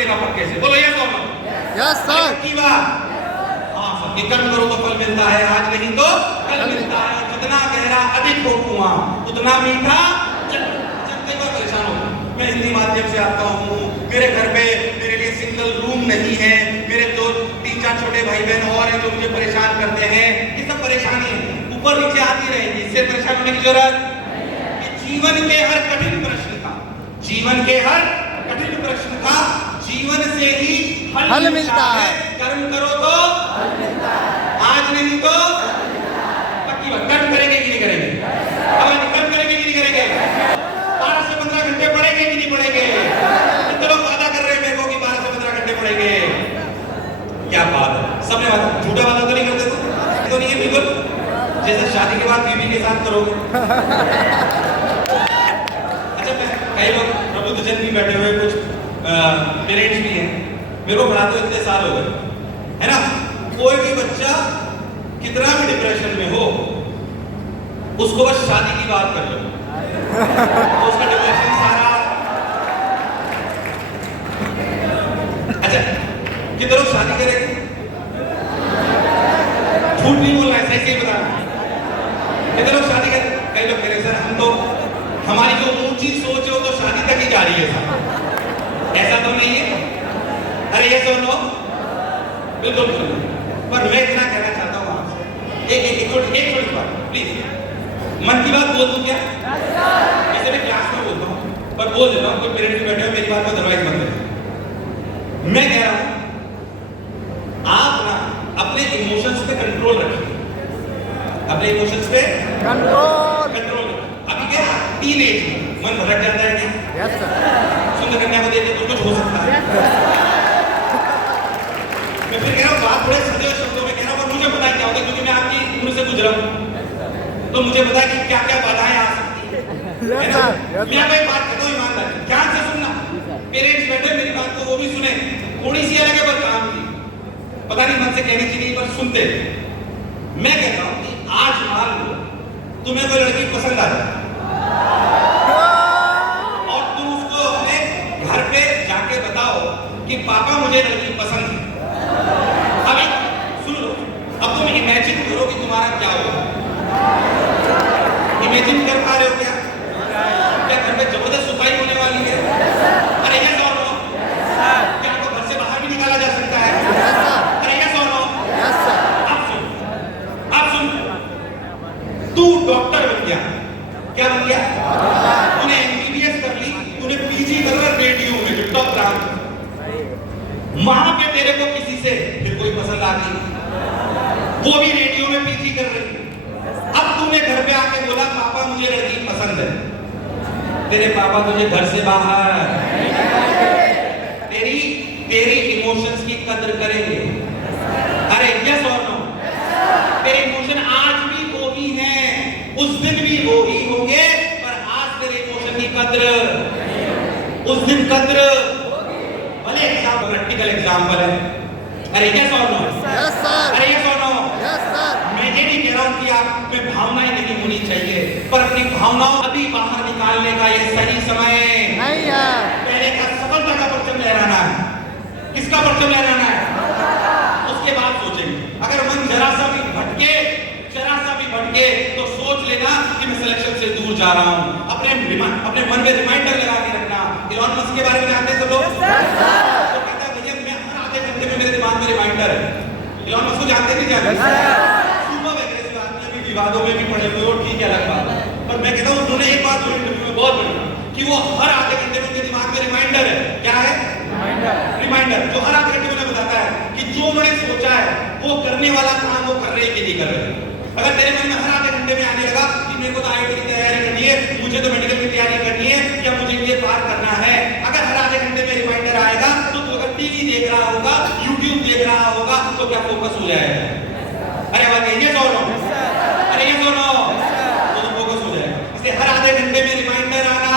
मिलेगा पक्के से, बोलो यस और नो? Yes sir. की बात, हाँ सर, कि कर्म करो तो फल मिलता है, आज नहीं तो कल मिलता है, जितना गहरा अधिक हो कुआं उतना मीठा। कई बार परेशान हो, मैं हिंदी माध्यम से आता हूँ, मेरे घर पे मेरे लिए सिंगल रूम नहीं है, मेरे दो तीन चार छोटे भाई बहन और हैं जो मुझे परेशान करते हैं, ये सब परेशानी है ऊपर नीचे आती रहेगी, इससे परेशान होने की जरूरत। जीवन के हर कठिन प्रश्न का, जीवन के हर कठिन प्रश्न का जीवन से ही हल मिलता है। कर्म करो तो हल मिलता है, आज नहीं तो पक्की बात। कर्म करेंगे कि नहीं करेंगे? कर्म करेंगे कि नहीं करेंगे? 12 से 15 घंटे पढ़ेंगे कि नहीं पढ़ेंगे? कितने लोग वादा कर रहे हैं मेरे को कि 12 से 15 घंटे पढ़ेंगे? क्या बात है, सबने वादा, झूठा वादा तो नहीं करते? तो नहीं है बिल्कुल, जैसे शादी के बाद बीवी के साथ करोगे। कई लोग प्रबुद्ध जन भी बैठे हुए, कुछ पेरेंट्स भी हैं, मेरे को पढ़ाते हुए इतने साल हो गए, है ना? कोई भी बच्चा कितना भी डिप्रेशन में हो, उसको बस शादी की बात कर लो तो उसका डिप्रेशन सारा। अच्छा, कितने लोग शादी करेंगे? झूठ नहीं बोलना है, सही सही बताना। कितने लोग शादी करें? कई लोग कह रहे सर हम तो, हमारी जो ऊंची सोच है वो तो शादी तक ही जा रही है, ऐसा तो नहीं है? अरे ये सुनो, बिल्कुल बिल्कुल। पर मैं इतना कहना चाहता हूँ आपसे, एक छोटी बात प्लीज, मन की बात बोल दूं क्या? जैसे मैं क्लास में बोलता हूँ पर बोल देता हूँ, कोई पेरेंट्स बैठे हो मेरी बात को अदरवाइज मत करें। मैं कह रहा हूँ आप ना अपने इमोशंस पे कंट्रोल रखिए, अपने इमोशंस पे कंट्रोल। अभी क्या टीनेज मन भटक जाता है क्या? Yes sir. सुंदर कन्या को देख के कुछ हो सकता है। मैं फिर कह रहा हूँ बात थोड़े सदैव शब्दों में कह रहा हूँ, पर मुझे पता है क्या होगा, क्योंकि मैं आपकी उम्र से गुजरा हूँ, तो मुझे पता है कि क्या क्या बाधाएं आ सकती है ना? मैं कोई बात कहता हूँ ईमानदारी, ध्यान से सुनना। पेरेंट्स बैठे मेरी बात को वो भी सुने, थोड़ी सी अलग है पर काम की, पता नहीं मन से कहनी चाहिए पर सुनते। मैं कहता हूँ कि आज मान लो तुम्हें कोई लड़की पसंद आ जाए और तुम उसको अपने घर पे जाके बताओ कि पापा मुझे लड़की पसंद है। अभी सुन लो, अब तुम इमेजिन करो कि तुम्हारा क्या होगा। इमेजिन कर पा रहे हो क्या? क्या घर पे जबरदस्त सुताई होने वाली है? अरे ये सो लो, क्या आपको घर से बाहर भी निकाला जा सकता है? अरे ये सो लो, आप सुन, तू डॉक्टर बन गया, क्या बन गया? तूने एमबीबीएस कर ली, तूने पीजी कर लिया रेडियो में जो टॉप रैंक, वहां पे तेरे को किसी से फिर कोई पसंद आ गई, वो भी रेडियो में पीजी कर रही। अब तूने घर पे आके बोला पापा मुझे लड़की पसंद है, तेरे पापा तुझे घर से बाहर, तेरी इमोशंस की कदर करेंगे? अरे यस और नो? तेरे इमोशन आज भी वो ही हैं, उस दिन भी वो ही होंगे, पर आज तेरे इमोशन की कद्र, उस दिन कद्र। भले एग्जाम प्रैक्टिकल एग्जाम्पल है। अरे यस और नो? Yes sir. अरे यस और नो? Yes sir. मैं ये नहीं कह रहा हूँ कि आप में भावनाएं नहीं होनी चाहिए, पर अपनी भावनाओं अभी बाहर निकालने का ये सही समय नहीं है। पहले का सफलता का परचम लहराना है। किसका परचम लहराना है? उसके बाद सोचेंगे। अगर मन जरा सा भी भटके तो सोच लेना कि मैं सिलेक्शन से दूर जा रहा हूँ। अपने मन में रिमाइंडर लगा के रखना। इलॉन मस्क के बारे में जानते हैं सब लोग? तो कहता है भैया मैं हर आधे घंटे में मेरे दिमाग में रिमाइंडर है। इलॉन मस्क को जानते नहीं जानते? सुपर एग्रेसिव आदमी, अभी विवादों में भी पड़े हुए हो, ठीक है अलग बात, पर मैं कहता हूँ उन्होंने एक बात बोली इंटरव्यू में बहुत बड़ी, कि वो हर आधे घंटे में उनके दिमाग में रिमाइंडर है। क्या है? रिमाइंडर, जो हर आधे घंटे में उन्हें बताता है कि जो उन्होंने सोचा है वो करने वाला काम वो कर रहे हैं कि नहीं कर रहे। अगर तेरे मन में हर आधे घंटे में आने लगा कि मेरे को तो आईआईटी की तैयारी करनी है, मुझे तो मेडिकल की तैयारी करनी है, या मुझे ये पार करना है, अगर हर आधे घंटे में रिमाइंडर आएगा तो तू अगर टीवी देख रहा होगा, यूट्यूब देख रहा होगा, तो क्या फोकस हो जाएगा? अरे बात ये सुनो, अरे ये सुनो, तो फोकस हो जाएगा। इसलिए हर आधे घंटे में रिमाइंडर आना,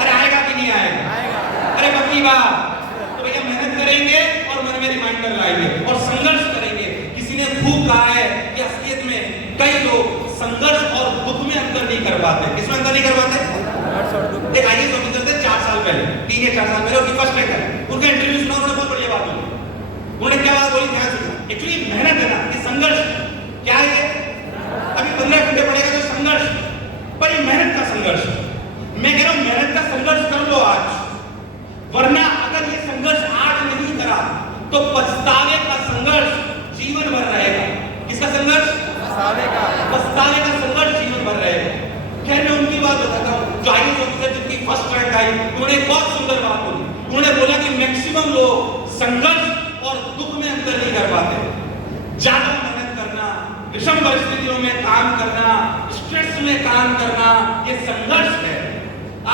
अरे आएगा कि नहीं आएगा? अरे पक्की बात। तो भैया मेहनत करेंगे और मन में रिमाइंडर लाएंगे और संघर्ष करेंगे। किसी ने खूब कहा है कि असलियत में कई लोग संघर्ष और दुख में अंतर नहीं कर पाते। किसमें अंतर नहीं कर पाते? एक आईएएस ऑफिसर थे, 4 साल पहले, 3 या 4 साल पहले उनकी फर्स्ट रैंक आई। उनका इंटरव्यू सुना, उन्होंने बहुत बढ़िया बात बोली। उन्होंने क्या बात बोली, ध्यान सुनो। एक्चुअली मेहनत है ना, ये संघर्ष क्या है? अभी 15 घंटे पड़ेगा तो संघर्ष, पर ये मेहनत का संघर्ष। मैं कह रहा हूं मेहनत का संघर्ष कर लो आज, वरना अगर ये संघर्ष आज नहीं करा तो पछतावे का संघर्ष जीवन भर रहेगा। किसका संघर्ष? पछतावे का संघर्ष जीवन भर रहेगा। खैर मैं उनकी बात बताता हूं, जो आईएएस ऑफिसर जिनकी फर्स्ट रैंक आई, उन्होंने एक बहुत सुंदर बात बोली। उन्होंने बोला कि मैक्सिमम लोग संघर्ष और दुख में अंतर नहीं कर पाते। ज्यादा मेहनत करना, विषम परिस्थितियों में काम करना, स्ट्रेस में काम करना, ये संघर्ष है।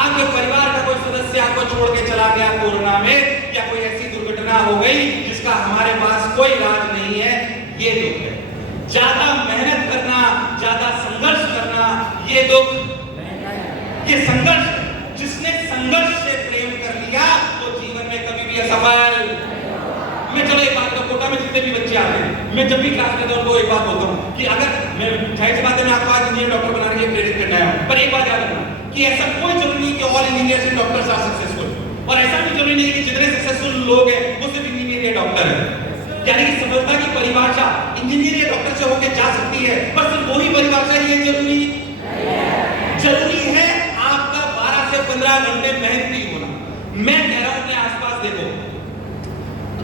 आपके परिवार का कोई सदस्य आपको छोड़ के चला गया कोरोना में, या कोई ऐसी दुर्घटना हो गई जिसका हमारे पास कोई इलाज नहीं है, ये दुख है। ज्यादा मेहनत करना, ज्यादा संघर्ष करना, ये दुख, ये संघर्ष। जिसने संघर्ष से प्रेम कर लिया तो जीवन में कभी भी असफल। मैं चलो एक बात का कोटा में जितने भी बच्चे आते हैं, मैं जब भी क्लास लेता हूं उनको एक बात बोलता हूं कि अगर मैं जाहिर सी बात है मैं आपको आज इंजीनियर डॉक्टर बनाने के लिए प्रेरित करना है, पर एक बात याद रखना कि ऐसा कोई जरूरी नहीं कि all engineers and doctors are successful, और ऐसा भी जरूरी नहीं कि जितने सक्सेसफुल लोग हैं वो सिर्फ इंजीनियर या डॉक्टर है। यानी कि सफलता की परिभाषा इंजीनियर या डॉक्टर से होकर जा सकती है, पर सिर्फ वही परिभाषा ये जरूरी है आपका 12 से 15 घंटे मेहनती होना। मैं कह रहा हूं अपने आसपास देखो,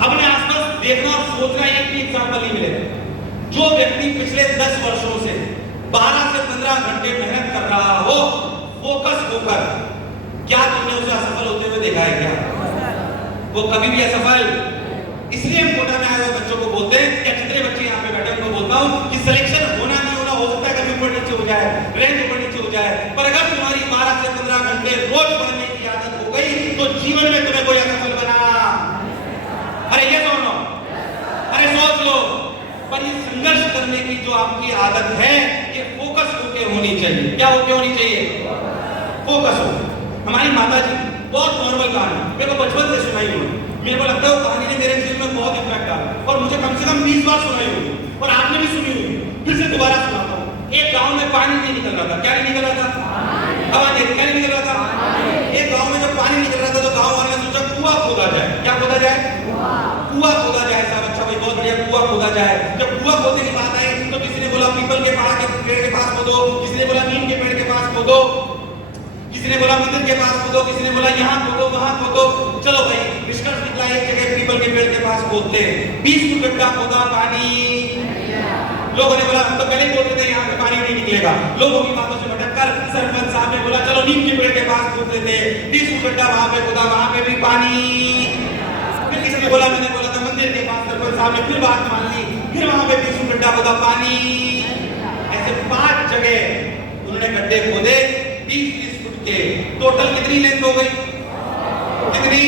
अपने आसपास देखना और सोचना, एक भी एग्जांपल नहीं मिलेगा जो व्यक्ति पिछले 10 वर्षों से 12 से 15 घंटे मेहनत कर रहा हो फोकस होकर, क्या तुमने उसे असफल होते हुए देखा है? क्या वो कभी भी असफल? इसलिए हम कोटा में आए हुए बच्चों को बोलते हैं, या जितने बच्चे यहाँ पे बैठे उनको बोलता हूँ कि सिलेक्शन होना नहीं होना, हो सकता है कभी ऊपर नीचे हो जाए, रैंक ऊपर नीचे हो जाए, पर अगर तुम्हारी 12 से 15 घंटे रोज पढ़ने की आदत हो गई तो जीवन में तुम्हें कोई असफल बना। अरे ये सुनो, अरे सोच लो। पर ये संघर्ष करने की जो आपकी आदत है, ये फोकस होके होनी चाहिए। क्या होके होनी चाहिए? फोकस हो। हमारी माता जी बहुत नॉर्मल कहानी मेरे को बचपन से सुनाई हुई, मेरे को लगता है वो कहानी ने मेरे जीवन में बहुत इम्पैक्ट डाला, और मुझे कम से कम 20 बार सुनाई होगी, और आपने भी सुनी होगी। फिर से दोबारा सुनाता हूँ। एक गांव में पानी नहीं निकल रहा था। क्या नहीं निकल रहा था? हवा नहीं, क्या नहीं निकल रहा था? एक गांव में जब पानी निकल रहा था तो गांव वाले ने सोचा कुआं खोदा जाए। क्या खोदा जाए? कुआं खोदा जाए। साहब अच्छा भाई बहुत बढ़िया, कुआं खोदा जाए। जब कुआं खोदने की बात आई तो किसी ने बोला पीपल के पेड़ के पास खोदो, किसी ने बोला नीम के पेड़ के पास खोदो, किसी ने बोला मंदिर के पास खोदो, किसी ने बोला यहाँ खोदो वहां खोदो। चलो भाई निष्कर्ष निकला एक जगह पीपल के पेड़ के पास खोदते, 20 फुट गड्ढा खोदा, पानी। लोगों ने बोला हम तो पहले ही बोलते थे यहाँ पे पानी नहीं निकलेगा। लोगों की बातों से भटककर सरपंच साहब ने बोला चलो नीम के पेड़ के पास खोद लेते, 20 फुट गड्ढा वहां पे खोदा, वहां पे भी पानी। फिर किसी ने बोला, मैंने बोला था मंदिर के पास, सरपंच साहब ने फिर बात मान ली, फिर वहां पे 20 फुट गड्ढा खोदा, पानी। ऐसे 5 जगह उन्होंने गड्ढे खोदे 20-20 फुट के। टोटल कितनी लेंथ हो गई? कितनी?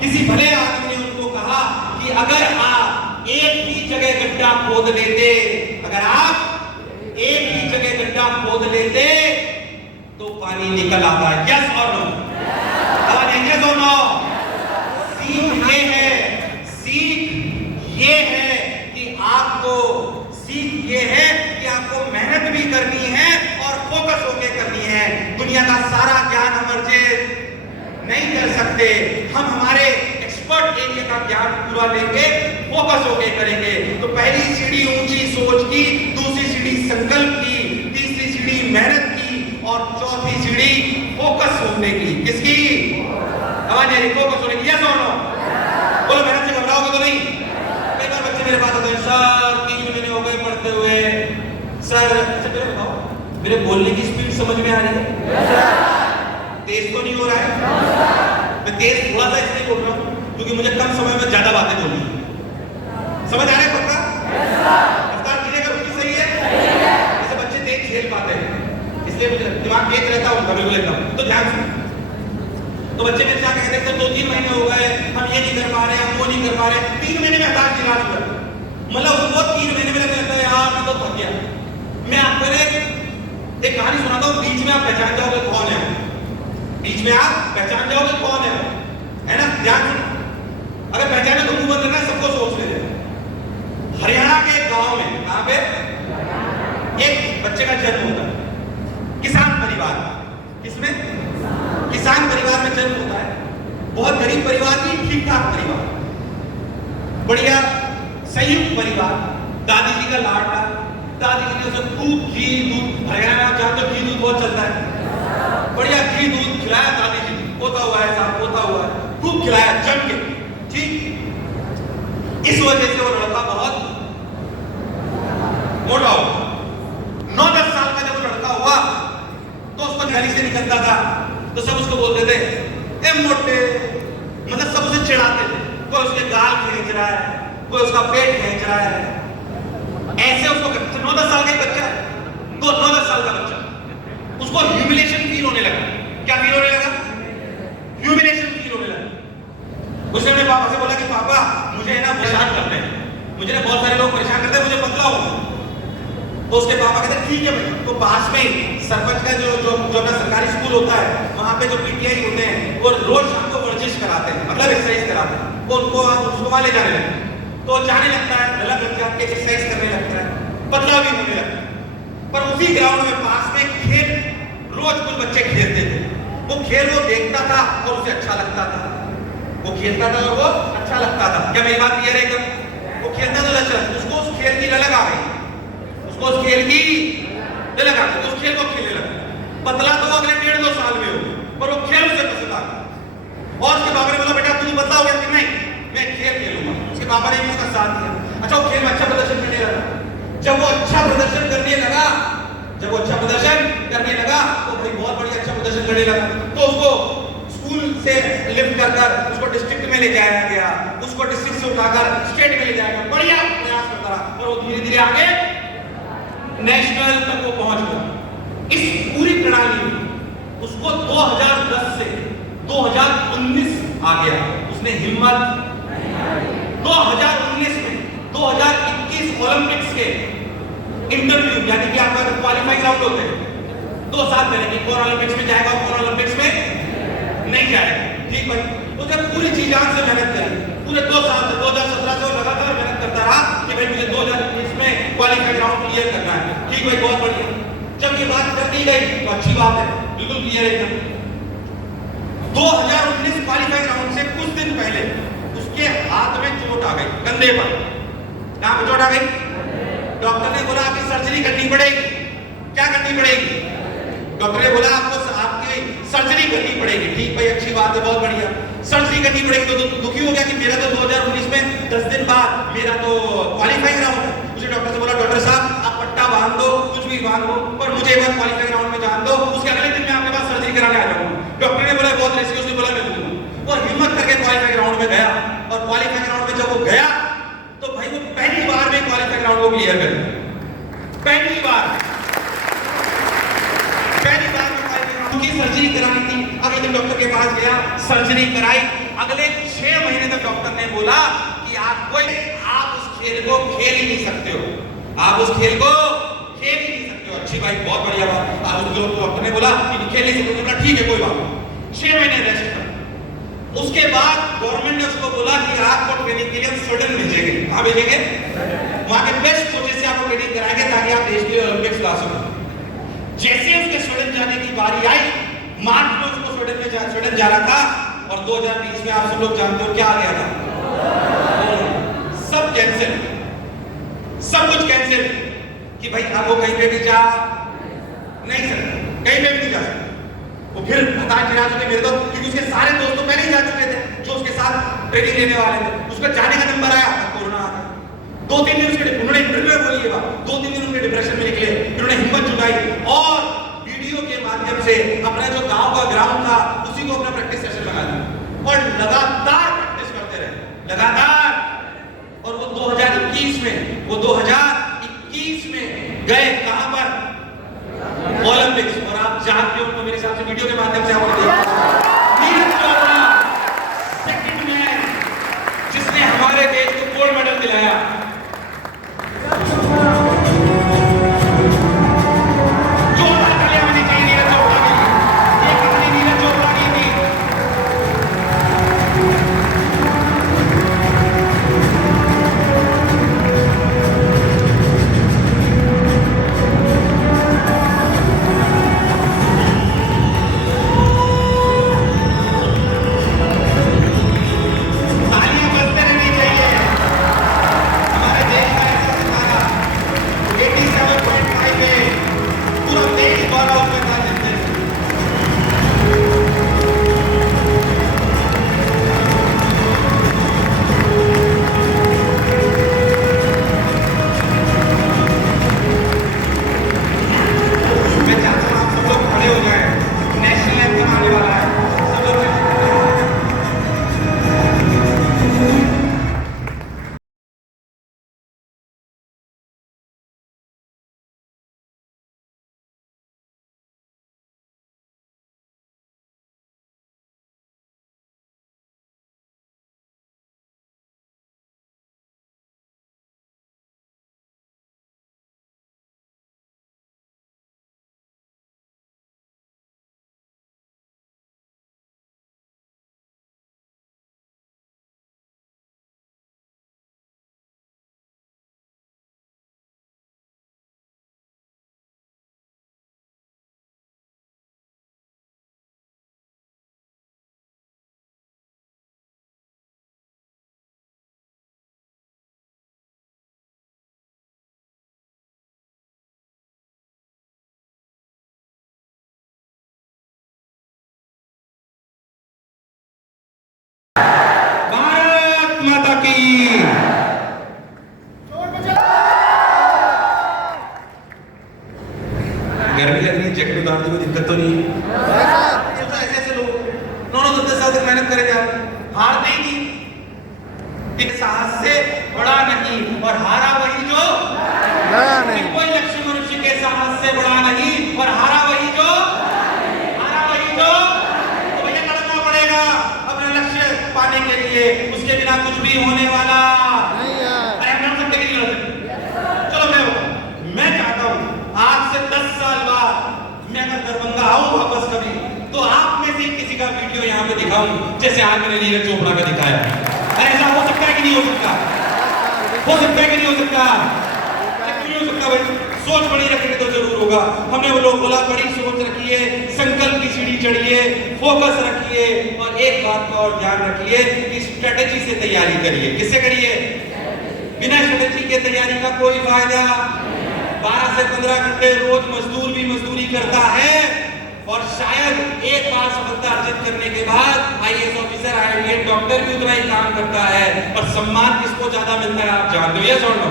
किसी भले आदमी ने उनको कहा कि अगर आप एक ही जगह गड्ढा खोद लेते, अगर आप एक ही जगह गड्ढा खोद लेते तो पानी निकल आता है। यस और नो? यस और नो? सीख ये है, सीख ये है कि आपको, सीख ये है कि आपको मेहनत भी करनी है और फोकस होके करनी है। दुनिया का सारा ज्ञान हम अर्जित नहीं कर सकते, हम हमारे एक्सपर्ट एरिया का ज्ञान पूरा लेंगे, फोकस होके करेंगे। तो पहली सीढ़ी ऊंची सोच की, दूसरी सीढ़ी संकल्प की, तीसरी सीढ़ी मेहनत की, और चौथी सीढ़ी फोकस होने की। किसकी? आवाज आ रही? फोकस होने की। यस और नो? बोलो मेहनत से घबराओगे तो नहीं? कई बार बच्चे मेरे पास आते हैं, सर 3 महीने हो गए पढ़ते हुए, सर अच्छा मेरे बताओ मेरे बोलने की स्पीड समझ में आ रही है? तेज तो नहीं हो रहा है? मैं तेज थोड़ा सा इसलिए बोल रहा हूँ क्योंकि मुझे कम समय में ज्यादा बातें बोलनी है। समझ आ रहा है पक्का? रफ्तार धीरे कर उसकी सही है? ऐसे बच्चे तेज झेल पाते हैं, इसलिए मुझे दिमाग तेज रहता है उनका बिल्कुल एकदम। तो ध्यान से, तो बच्चे मेरे साथ कहते हैं 2-3 महीने हो गए, हम ये नहीं कर पा रहे, हम वो नहीं कर पा रहे। 3 महीने में हताश निराश हुआ, मतलब वो 3 महीने में लगता है यार मैं तो थक गया। मैं आपको एक कहानी सुनाता हूँ, बीच में आप पहचान जाओगे कौन है। बीच में आप पहचान जाओगे कौन है ना? ध्यान सुनो, अगर पहचाने तो मुंह बंद करना, सबको सोच लेते। हरियाणा के एक गांव में, कहां पे एक बच्चे का जन्म होता है, किसान परिवार। इसमें किसान परिवार में जन्म होता है, बहुत गरीब परिवार नहीं, ठीक ठाक परिवार, बढ़िया संयुक्त परिवार, दादी जी का लाडला, दादी जी ने उसे खूब घी दूध, हरियाणा में जहाँ तो घी दूध बहुत चलता है, बढ़िया घी दूध खिलाया दादी जी ने, पोता हुआ है साहब, पोता हुआ है, खूब खिलाया जम के, ठीक। इस वजह से वो लड़का बहुत मोटा हुआ। 9-10 साल का जब वो लड़का हुआ तो उसको गली से निकलता था तो सब उसको बोलते थे ए मोटे, मतलब सब उसे चिढ़ाते थे, कोई उसके गाल खींच रहा है, कोई उसका पेट खींच रहा है, ऐसे उसको 9-10 साल का ही बच्चा, 9-10 साल का बच्चा, उसको ह्यूमिलेशन फील होने लगा। क्या फील होने लगा? ह्यूमिलेशन फील होने लगा। उसने अपने पापा से बोला कि पापा मुझे ना परेशान करते हैं, मुझे ना बहुत सारे लोग परेशान करते हैं, मुझे पतला हूं। तो उसके पापा कहते ठीक है भाई, तो पास में सरपंच का जो जो जो अपना सरकारी स्कूल होता है वहां पे जो पीटीआई होते हैं वो रोज शाम को वर्जिश कराते हैं, मतलब एक्सरसाइज कराते हैं, वो उनको वहां ले जाने लगते हैं। तो जाने लगता है, अलग अलग जाके एक्सरसाइज करने लगता है, पतला भी होने लगता है। पर उसी ग्राउंड में पास में खेल, रोज कुछ बच्चे खेलते थे, वो खेल वो देखता था और उसे अच्छा लगता था, वो खेलता था और वो अच्छा लगता था। क्या मेरी बात क्लियर है एकदम? वो खेलता था अच्छा, उसको उस खेल की ललक आ गई, उसको उस खेल की ललक आ गई, उस खेल को खेलने लगा। पतला तो अगले 1.5-2 साल में हो, पर वो खेल उसे पसंद आ गया। और उसके पापा ने बोला बेटा तू पतला हो गया कि नहीं, मैं खेल खेलूंगा। उसके पापा ने भी उसका साथ दिया। अच्छा वो खेल में अच्छा प्रदर्शन करने लगा। जब वो अच्छा प्रदर्शन करने लगा, जब वो अच्छा प्रदर्शन करने लगा तो भाई बहुत बढ़िया अच्छा प्रदर्शन करने लगा, तो उसको स्कूल से लिफ्ट कर कर उसको डिस्ट्रिक्ट में ले जाया गया, उसको डिस्ट्रिक्ट से उठाकर स्टेट में ले जाया गया, बढ़िया प्रयास करता रहा और वो धीरे धीरे आगे नेशनल तक वो पहुंच गया। इस पूरी प्रणाली में उसको 2010 से 2019 आ गया, उसने हिम्मत 2019 में 2021 ओलंपिक्स के इंटरव्यू, यानी कि आपका क्वालिफाइंग राउंड होते हैं 2 साल पहले कि कौन ओलंपिक्स में जाएगा और कौन ओलंपिक्स में नहीं जाएगा, ठीक भाई। उसने पूरी जी जान से मेहनत करी, पूरे 2 साल से 2017 से वो लगातार मेहनत करता रहा कि भाई मुझे 2019 में क्वालिफाइंग राउंड क्लियर करना है, ठीक भाई बहुत बढ़िया। जब ये बात कर दी गई तो अच्छी बात है, बिल्कुल क्लियर है एकदम। 2019 क्वालिफाइंग राउंड से कुछ दिन पहले उसके हाथ में चोट आ गई, कंधे पर। कहां पे चोट आ गई? डॉक्टर ने बोला आपकी सर्जरी करनी पड़ेगी। क्या करनी पड़ेगी? डॉक्टर ने बोला आपको आपकी सर्जरी करनी पड़ेगी। ठीक भाई अच्छी बात है, बहुत बढ़िया, सर्जरी करनी पड़ेगी। तो दुखी हो गया कि मेरा तो 2019 में 10 दिन बाद मेरा तो क्वालिफाइंग राउंड है। उसे डॉक्टर से बोला डॉक्टर साहब आप पट्टा बांध दो, कुछ भी बांध दो, पर मुझे एक बार क्वालिफाइंग राउंड में जान दो, उसके अगले दिन मैं आपके पास सर्जरी कराने आ जाऊंगा। डॉक्टर ने बोला बहुत रेस्क्यू, उसने बोला मैं दूंगा। और हिम्मत करके क्वालिफाइंग राउंड में गया, और क्वालिफाइंग राउंड में जब वो गया तो भाई वो पहली बार में क्वालिफाइंग राउंड को क्लियर कर दिया। पहली बार उनकी सर्जरी करानी थी। अगले दिन डॉक्टर के पास गया, सर्जरी कराई। अगले 6 महीने तक डॉक्टर ने बोला कि आप उस खेल को खेल ही नहीं सकते हो, आप उस खेल को खेल ही नहीं सकते हो। अच्छी भाई बहुत बढ़िया बात। डॉक्टर ने बोला कि खेल नहीं सकते, बोला ठीक है कोई बात, 6 महीने रेस्ट कर। उसके बाद गवर्नमेंट ने उसको बोला कि आपको ट्रेनिंग के लिए हम स्वीडन भेजेंगे। कहां भेजेंगे? वहां के बेस्ट कोचेस से आपको ट्रेनिंग कराएंगे ताकि आप देश के लिए ओलंपिक्स ला सको। जैसे उसके स्वीडन जाने की बारी आई, मार्च में उसको स्वीडन जा रहा था, और 2020 में आप सब लोग जानते हो क्या आ गया था, सब कैंसिल, सब कुछ कैंसिल कि भाई अब वो कहीं पे भी जा नहीं सकते, कहीं पे भी नहीं जा सकते। वो फिर हताश निराश होकर मेरे तो, क्योंकि उसके सारे दोस्त तो पहले ही जा चुके थे जो उसके साथ ट्रेनिंग लेने वाले थे। उसका जाने का नंबर आया, कोरोना आ गया। 2-3 दिन उसके, उन्होंने इंटरव्यू में बोली ये बात, 2-3 दिन उन्होंने डिप्रेशन में निकले, उन्होंने हिम्मत जुटाई और वीडियो के माध्यम से अपना जो गांव का ग्राउंड था उसी को अपना प्रैक्टिस सेशन लगा दिया और लगातार प्रैक्टिस करते रहे, लगातार। और वो 2021 में गए कहां पर? ओलंपिक्स। और आप जानते हो तो मेरे हिसाब से वीडियो के माध्यम से आपने देखा, नीरज चोपड़ा सेकंड मैन जिसने हमारे देश को गोल्ड मेडल दिलाया। गर्मी लग रही है, जैकेट उतार दी, कोई दिक्कत तो नहीं है? Yes sir. ये तो ऐसे ऐसे लोग 9-10 साल तक मेहनत करेंगे, आप हार देगी। एक साहस से बड़ा नहीं, और हारा वही जो लड़ा नहीं। कोई लक्ष्य मनुष्य के साहस से बड़ा नहीं, और हारा वही जो तो भैया लड़ना पड़ेगा अपने लक्ष्य पाने के लिए, उसके बिना कुछ भी होने वाला नहीं यार। अरे हम लड़ सकते कि नहीं लड़ सकते? चलो मैं चाहता हूँ आज से 10 साल बाद मैं अगर दरभंगा आऊँ वापस कभी, तो आप में से किसी का वीडियो यहाँ पे दिखाऊं जैसे आज मैंने नीरज चोपड़ा का दिखाया। अरे ऐसा हो सकता है कि नहीं हो सकता? हो सकता है कि नहीं हो सकता? क्यों नहीं हो सकता भाई? सोच बड़ी रखेंगे तो जरूर होगा। हमने वो लोग बोला बड़ी सोच रखिए, संकल्प की सीढ़ी चढ़िए, फोकस रखिए, और एक बात का और ध्यान रखिए कि स्ट्रेटेजी से तैयारी करिए। किससे करिए? बिना स्ट्रेटेजी के तैयारी का कोई फायदा। 12 से 15 घंटे रोज मजदूर भी मजदूरी करता है, और शायद एक बार सफलता अर्जित करने के बाद आईएएस ऑफिसर, आईआईएम डॉक्टर भी उतना ही काम करता है, और सम्मान किसको ज्यादा मिलता है आप जानते हो? यस और नो?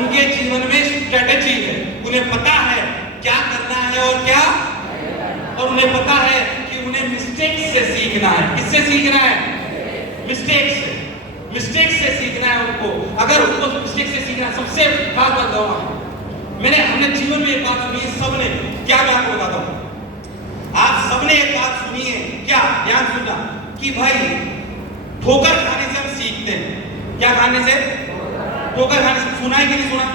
उनके जीवन में स्ट्रेटेजी है, उन्हें पता है क्या करना है और क्या, और उन्हें पता है कि उन्हें मिस्टेक्स से सीखना है। किससे सीखना है? मिस्टेक्स से। मिस्टेक्स से सीखना है उनको। अगर उनको मिस्टेक्स से सीखना, सबसे खास बात हमने जीवन में एक बात सुनी है सबने, क्या मैं आपको बताता हूँ, आप सबने एक बात सुनी है, क्या ध्यान सुनना, कि भाई ठोकर खाने से हम सीखते हैं। क्या खाने से? ठोकर खाने से। सुना है कि नहीं सुना?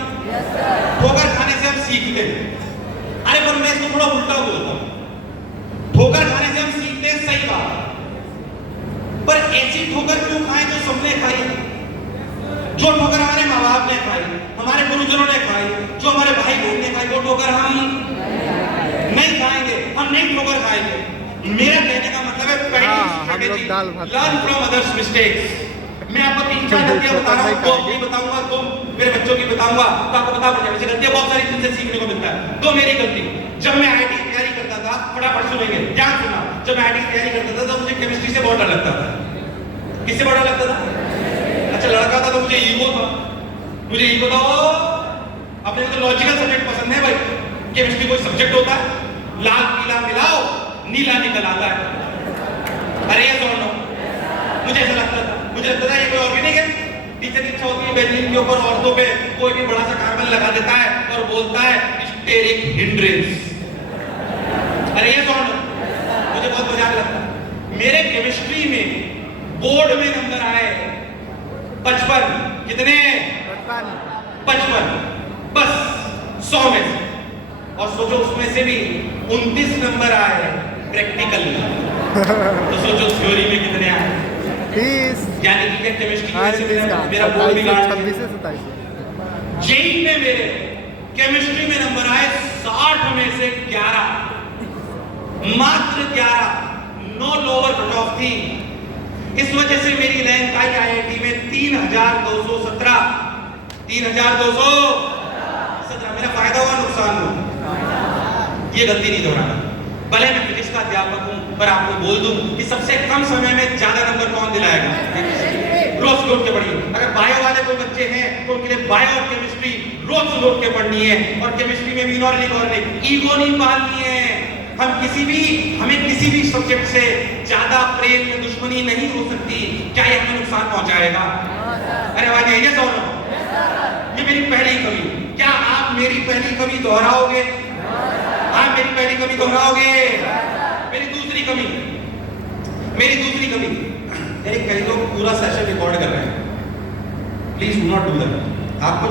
ठोकर खाने से हम सीखते हैं। अरे पर मैं इसको थोड़ा उल्टा बोलता हूं। ठोकर खाने से हम सीखते हैं, सही बात, पर ऐसी ठोकर क्यों खाएं जो सबने खाई? जो ठोकर हमारे माँ बाप ने खाई, हमारे गुरुजनों ने खाई, जो हमारे भाई बहन ने खाई, वो ठोकर हम नहीं खाएंगे, हम नहीं ठोकर खाएंगे। मेरा कहने का मतलब है पहली strategy, learn from others mistakes. मैं आपको 3-4 गलतियां बता रहा हूं, 2 अपनी बताऊंगा, 2 मेरे बच्चों की बताऊंगा, तो आपको पता पड़ जाएगा। गलतियां बहुत सारी जिनसे सीखने को मिलता है। 2 मेरी गलती, जब मैं आईआईटी की तैयारी करता था, फटाफट सुनेंगे, ध्यान सुनना, जब मैं आईआईटी की तैयारी करता था तो मुझे केमिस्ट्री से बहुत डर लगता था। किससे बहुत डर लगता था? अच्छा लड़का था तो मुझे ईगो था, मुझे ईगो था। अपने तो लॉजिकल सब्जेक्ट पसंद है भाई, केमिस्ट्री कोई सब्जेक्ट होता है, लाल पीला मिलाओ नीला निकल आता है। अरे ये दोनों मुझे ऐसा लगता था, मुझे लगता था ये कोई ऑर्गेनिक है। टीचर की इच्छा होती है बेंजीन के ऊपर औरतों पे कोई भी बड़ा सा कार्बन लगा देता है और बोलता है स्टेरिक हिंड्रेंस। अरे ये दोनों मुझे बहुत मजाक लगता। मेरे केमिस्ट्री में बोर्ड में नंबर आए 55। कितने? 55, बस 100 में से। और सोचो उसमें से भी 29 नंबर आए प्रैक्टिकल में, तो सोचो थ्योरी में कितने आए? 30। यानी कि केमिस्ट्री में मेरा बोर्ड भी गाड़ दिया। 26 से 27। जेई में मेरे केमिस्ट्री में नंबर आए 60 में से 11, मात्र 11, 9 लोअर कट ऑफ थी। इस वजह से मेरी रैंक आई आईआईटी में 3217। 3217। मेरा फायदा हुआ नुकसान हुआ? ये गलती नहीं दोहराना। भले मैं फिजिक्स का अध्यापक हूं, पर आपको बोल दूं कि सबसे कम समय में ज्यादा नंबर कौन दिलाएगा? रोज सुन के पढ़िए। अगर बायो वाले कोई बच्चे हैं तो उनके लिए बायो और केमिस्ट्री रोज सुन के पढ़नी है, और केमिस्ट्री में भी इनऑर्गेनिक ईगो नहीं पालनी है। हमें किसी भी सब्जेक्ट से ज्यादा प्रेम या दुश्मनी नहीं हो सकती। क्या ये हमें नुकसान पहुंचाएगा? अरे आवाज आई है दोनों? ये मेरी पहली कमी। क्या आप मेरी पहली कमी दोहराओगे? आप मेरी पहली कमी दोहराओगे? मेरी दूसरी कमी, कई लोग पूरा सेशन रिकॉर्ड कर रहे हैं। Please do not do that. आपको